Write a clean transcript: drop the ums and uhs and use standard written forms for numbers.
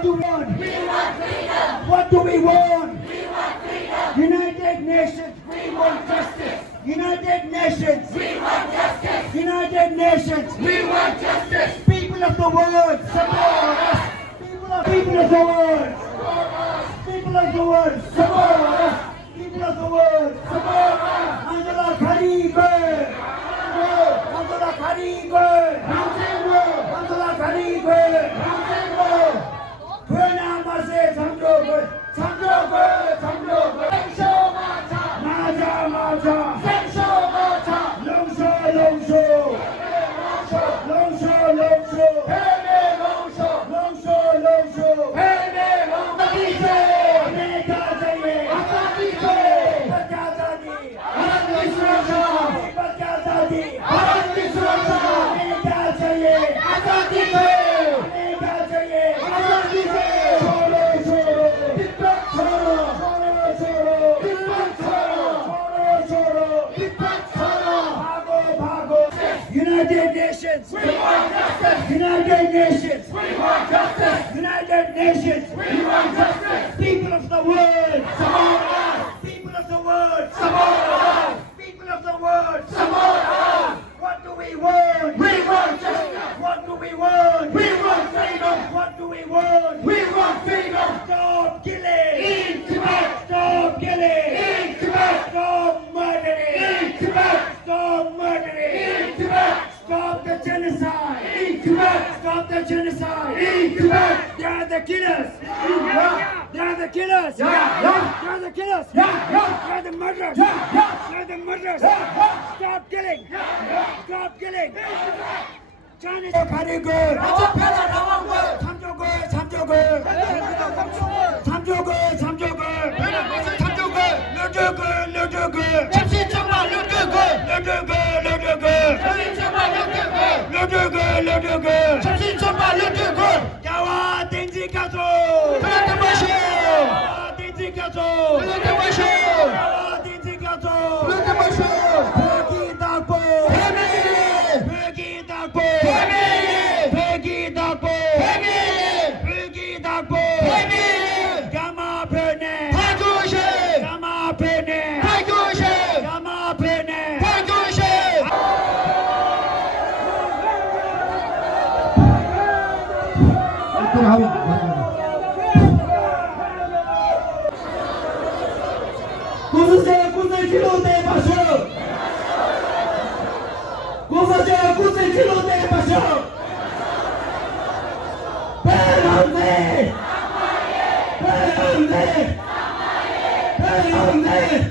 What do we want? We want freedom. What do we want? We want freedom. United Nations, we want justice. United Nations, We want justice. United Nations, We want justice. people of the world, support us. People of the world, people of the world, support us. People of the world, support us. Angela Kharigue, Angela Kharigue, Angela Kharigue, Buena Marse, Samjog, Samjog, Samjog. Maja, Maja, Longsho, Longsho, Longsho, Longsho, Longsho, Longsho, America चाहिए, बच्चा आजादी, बच्चा आजादी, America चाहिए, America चाहिए, छोड़ो, छोड़ो, United Nations, We want justice. United Nations, We want justice. United Nations, We want justice. people of the world, Support us. people of the world, Support us. people of the world, Support us. what do we want? We want justice. What do we want? We want freedom. What do we want? We want freedom. Stop killing! In Tibet. Stop killing! In Tibet. Stop murdering! In Tibet. Stop murdering! In Tibet. Stop the genocide! In Tibet. Stop the genocide! In Tibet. They are the killers! Yeah. They are the killers! Yeah. They are the killers! Yeah. They are the murderers! Yeah. They are the murderers! Yeah. Stop killing! Stop killing! Chinese Kharigue! Rajapala Rawangwe. 참조글! 참조글! 참조글! 참조글! 루드글! 루드글! 정신적으로 루드글. 루드글! 루드글! 정신적으로 루드글. 루드글! 루드글! 정신적으로 루드글. 야와 땡지 가소! 그런데 마시오. 야와 땡지 가소! 그런데 마시오. 야와 땡지 가소! 그런데 마시오. 백이 닭보! 패밀리. 백이 닭보! 패밀리. 백이 닭보! 패밀리. 백이 닭보! 패밀리. 가마 페네! 팔구시. 가마 페네! 팔구시. 가마 페네! 팔구시. 구슬제 구슬 기로대 마셔! 구슬제 구슬 기로대 마셔! 배런데! 배런데! 배런데!